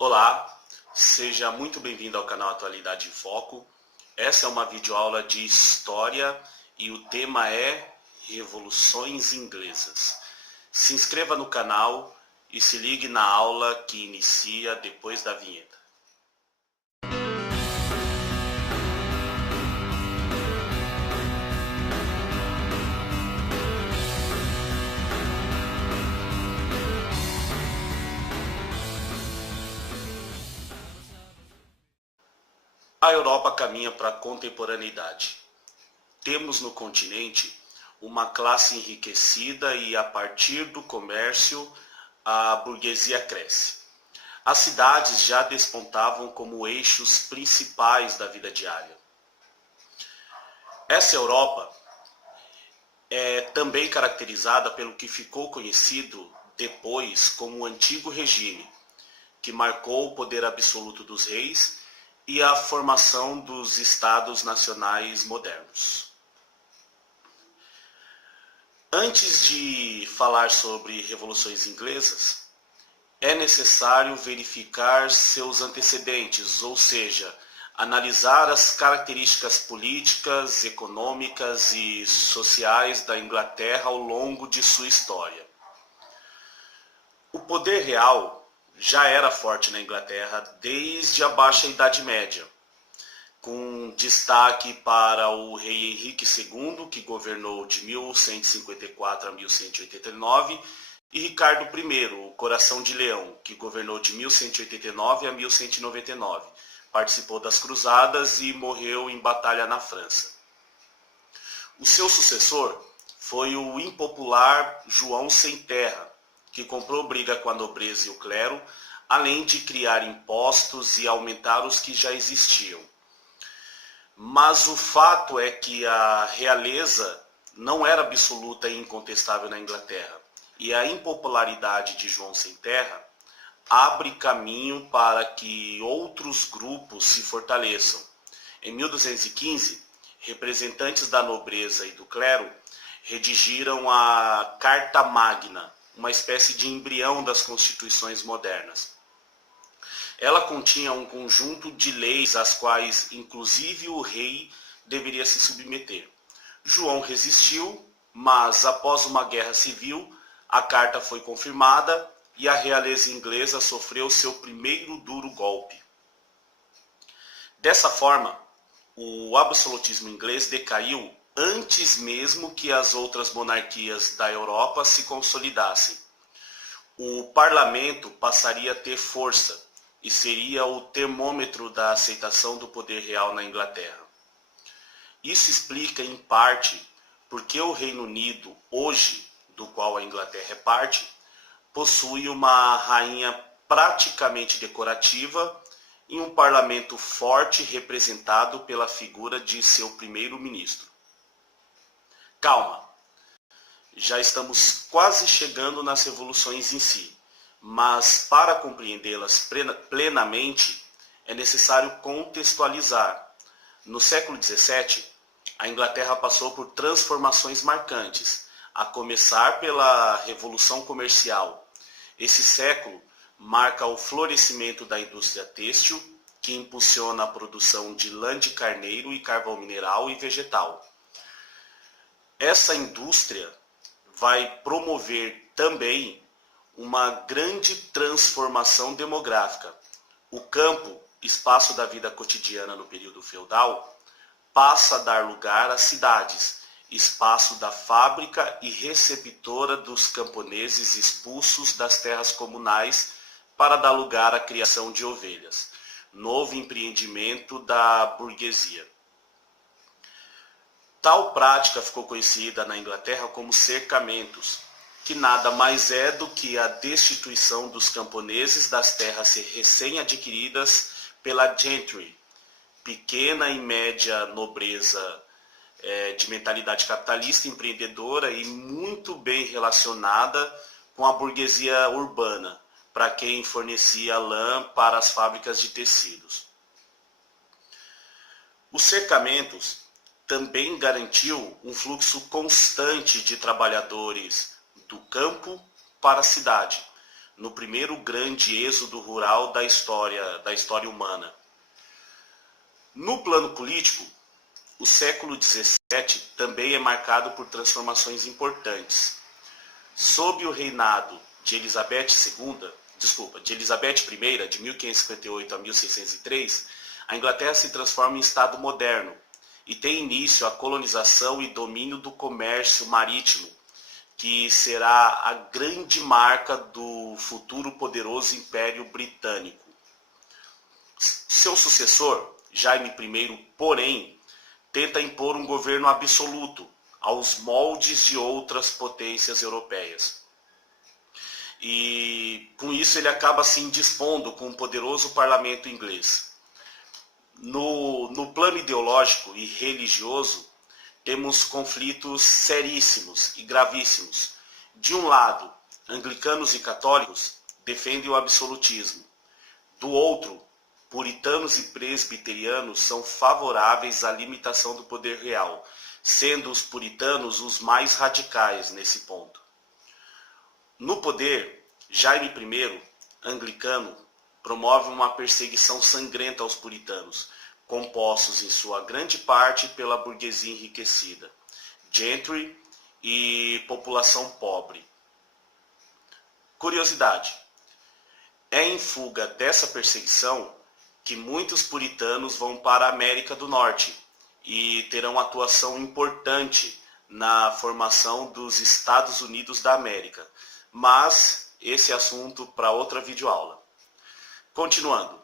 Olá, seja muito bem-vindo ao canal Atualidade em Foco. Essa é uma videoaula de História e o tema é Revoluções Inglesas. Se inscreva no canal e se ligue na aula que inicia depois da vinheta. A Europa caminha para a contemporaneidade. Temos no continente uma classe enriquecida e, a partir do comércio, a burguesia cresce. As cidades já despontavam como eixos principais da vida diária. Essa Europa é também caracterizada pelo que ficou conhecido depois como o Antigo Regime, que marcou o poder absoluto dos reis e a formação dos estados nacionais modernos. Antes de falar sobre revoluções inglesas, é necessário verificar seus antecedentes, ou seja, analisar as características políticas, econômicas e sociais da Inglaterra ao longo de sua história. O poder real já era forte na Inglaterra desde a Baixa Idade Média, com destaque para o rei Henrique II, que governou de 1154 a 1189, e Ricardo I, o Coração de Leão, que governou de 1189 a 1199. Participou das Cruzadas e morreu em batalha na França. O seu sucessor foi o impopular João Sem Terra, que comprou briga com a nobreza e o clero, além de criar impostos e aumentar os que já existiam. Mas o fato é que a realeza não era absoluta e incontestável na Inglaterra, e a impopularidade de João Sem Terra abre caminho para que outros grupos se fortaleçam. Em 1215, representantes da nobreza e do clero redigiram a Carta Magna, uma espécie de embrião das constituições modernas. Ela continha um conjunto de leis às quais, inclusive, o rei deveria se submeter. João resistiu, mas após uma guerra civil, a carta foi confirmada e a realeza inglesa sofreu seu primeiro duro golpe. Dessa forma, o absolutismo inglês decaiu antes mesmo que as outras monarquias da Europa se consolidassem. O parlamento passaria a ter força e seria o termômetro da aceitação do poder real na Inglaterra. Isso explica, em parte, porque o Reino Unido, hoje, do qual a Inglaterra é parte, possui uma rainha praticamente decorativa e um parlamento forte representado pela figura de seu primeiro-ministro. Calma, já estamos quase chegando nas revoluções em si, mas para compreendê-las plenamente é necessário contextualizar. No século XVII, a Inglaterra passou por transformações marcantes, a começar pela Revolução Comercial. Esse século marca o florescimento da indústria têxtil, que impulsiona a produção de lã de carneiro e carvão mineral e vegetal. Essa indústria vai promover também uma grande transformação demográfica. O campo, espaço da vida cotidiana no período feudal, passa a dar lugar às cidades, espaço da fábrica e receptora dos camponeses expulsos das terras comunais para dar lugar à criação de ovelhas, novo empreendimento da burguesia. Tal prática ficou conhecida na Inglaterra como cercamentos, que nada mais é do que a destituição dos camponeses das terras recém-adquiridas pela gentry, pequena e média nobreza de mentalidade capitalista, empreendedora e muito bem relacionada com a burguesia urbana, para quem fornecia lã para as fábricas de tecidos. Os cercamentos também garantiu um fluxo constante de trabalhadores do campo para a cidade, no primeiro grande êxodo rural da história humana. No plano político, o século XVII também é marcado por transformações importantes. Sob o reinado de Elizabeth I, de 1558 a 1603, a Inglaterra se transforma em Estado moderno e tem início a colonização e domínio do comércio marítimo, que será a grande marca do futuro poderoso Império Britânico. Seu sucessor, Jaime I, porém, tenta impor um governo absoluto aos moldes de outras potências europeias. E com isso ele acaba se indispondo com o poderoso parlamento inglês. No plano ideológico e religioso, temos conflitos seríssimos e gravíssimos. De um lado, anglicanos e católicos defendem o absolutismo. Do outro, puritanos e presbiterianos são favoráveis à limitação do poder real, sendo os puritanos os mais radicais nesse ponto. No poder, Jaime I, anglicano, promove uma perseguição sangrenta aos puritanos, compostos em sua grande parte pela burguesia enriquecida, gentry e população pobre. Curiosidade: é em fuga dessa perseguição que muitos puritanos vão para a América do Norte e terão atuação importante na formação dos Estados Unidos da América. Mas esse é assunto para outra videoaula. Continuando.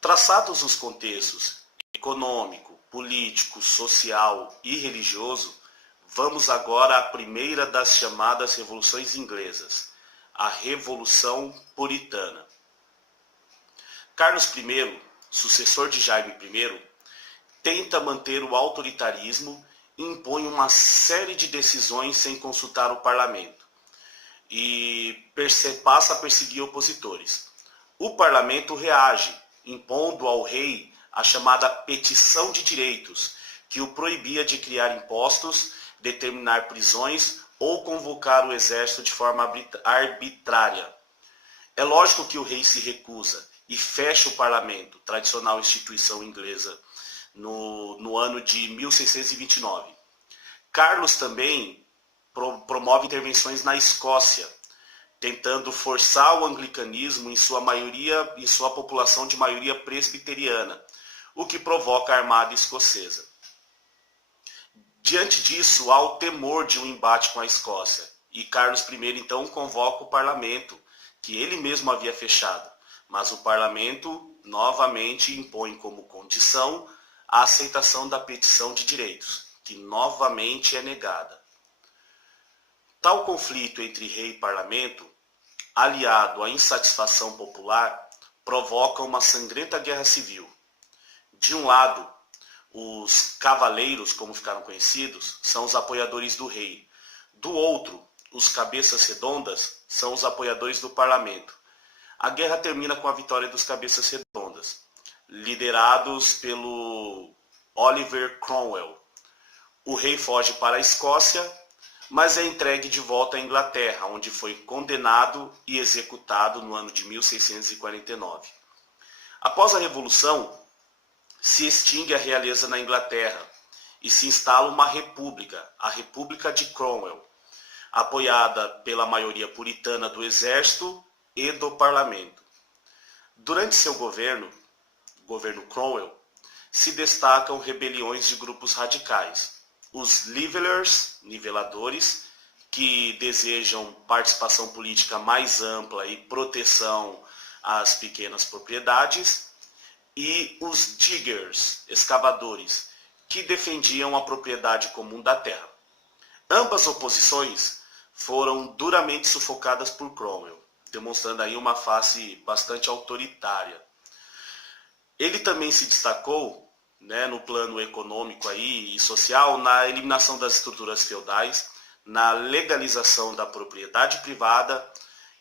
Traçados os contextos econômico, político, social e religioso, vamos agora à primeira das chamadas revoluções inglesas, a Revolução Puritana. Carlos I, sucessor de Jaime I, tenta manter o autoritarismo e impõe uma série de decisões sem consultar o parlamento e passa a perseguir opositores. O parlamento reage, impondo ao rei a chamada petição de direitos, que o proibia de criar impostos, determinar prisões ou convocar o exército de forma arbitrária. É lógico que o rei se recusa e fecha o parlamento, tradicional instituição inglesa, no ano de 1629. Carlos também promove intervenções na Escócia, tentando forçar o anglicanismo em sua população de maioria presbiteriana, o que provoca a Armada Escocesa. Diante disso, há o temor de um embate com a Escócia, e Carlos I então convoca o parlamento, que ele mesmo havia fechado, mas o parlamento novamente impõe como condição a aceitação da petição de direitos, que novamente é negada. Tal conflito entre rei e parlamento, aliado à insatisfação popular, provoca uma sangrenta guerra civil. De um lado, os cavaleiros, como ficaram conhecidos, são os apoiadores do rei. Do outro, os cabeças redondas são os apoiadores do parlamento. A guerra termina com a vitória dos cabeças redondas, liderados pelo Oliver Cromwell. O rei foge para a Escócia, mas é entregue de volta à Inglaterra, onde foi condenado e executado no ano de 1649. Após a Revolução, se extingue a realeza na Inglaterra e se instala uma república, a República de Cromwell, apoiada pela maioria puritana do exército e do parlamento. Durante seu governo Cromwell, se destacam rebeliões de grupos radicais. Os Levelers, niveladores, que desejam participação política mais ampla e proteção às pequenas propriedades, e os Diggers, escavadores, que defendiam a propriedade comum da terra. Ambas oposições foram duramente sufocadas por Cromwell, demonstrando aí uma face bastante autoritária. Ele também se destacou, no plano econômico aí, e social, na eliminação das estruturas feudais, na legalização da propriedade privada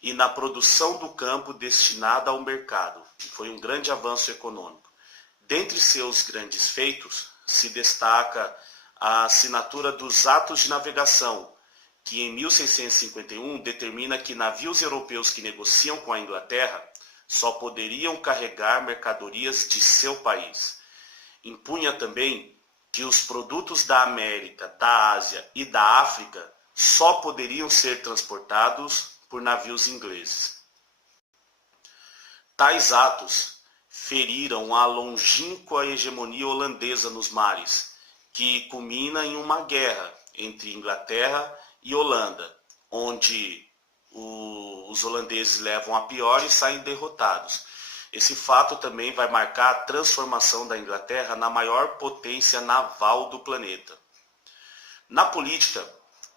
e na produção do campo destinada ao mercado. Foi um grande avanço econômico. Dentre seus grandes feitos, se destaca a assinatura dos Atos de Navegação, que em 1651 determina que navios europeus que negociam com a Inglaterra só poderiam carregar mercadorias de seu país. Impunha também que os produtos da América, da Ásia e da África só poderiam ser transportados por navios ingleses. Tais atos feriram a longínqua hegemonia holandesa nos mares, que culmina em uma guerra entre Inglaterra e Holanda, onde os holandeses levam a pior e saem derrotados. Esse fato também vai marcar a transformação da Inglaterra na maior potência naval do planeta. Na política,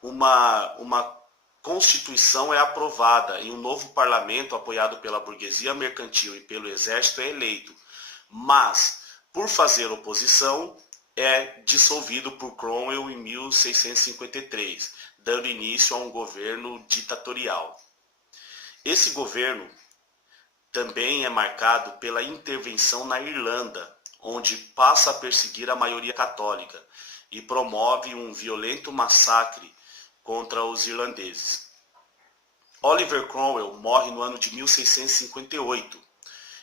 uma Constituição é aprovada e um novo parlamento, apoiado pela burguesia mercantil e pelo exército, é eleito. Mas, por fazer oposição, é dissolvido por Cromwell em 1653, dando início a um governo ditatorial. Esse governo também é marcado pela intervenção na Irlanda, onde passa a perseguir a maioria católica e promove um violento massacre contra os irlandeses. Oliver Cromwell morre no ano de 1658.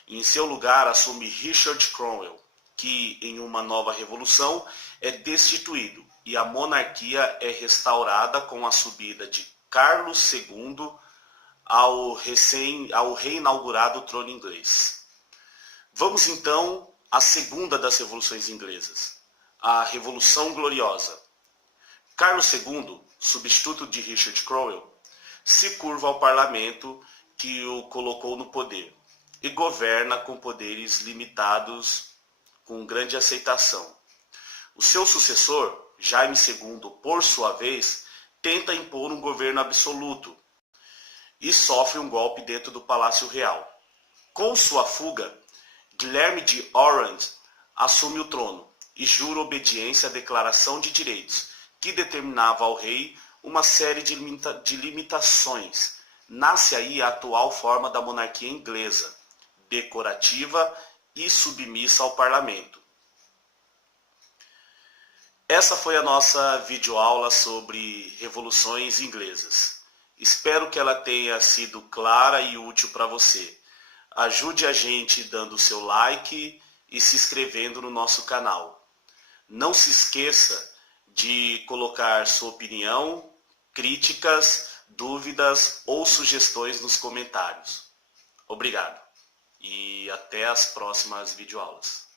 E em seu lugar assume Richard Cromwell, que em uma nova revolução é destituído e a monarquia é restaurada com a subida de Carlos II ao reinaugurado trono inglês. Vamos então à segunda das revoluções inglesas, a Revolução Gloriosa. Carlos II, substituto de Richard Cromwell, se curva ao parlamento que o colocou no poder e governa com poderes limitados, com grande aceitação. O seu sucessor, Jaime II, por sua vez, tenta impor um governo absoluto e sofre um golpe dentro do Palácio Real. Com sua fuga, Guilherme de Orange assume o trono e jura obediência à Declaração de Direitos, que determinava ao rei uma série de limitações. Nasce aí a atual forma da monarquia inglesa, decorativa e submissa ao parlamento. Essa foi a nossa videoaula sobre revoluções inglesas. Espero que ela tenha sido clara e útil para você. Ajude a gente dando o seu like e se inscrevendo no nosso canal. Não se esqueça de colocar sua opinião, críticas, dúvidas ou sugestões nos comentários. Obrigado e até as próximas videoaulas.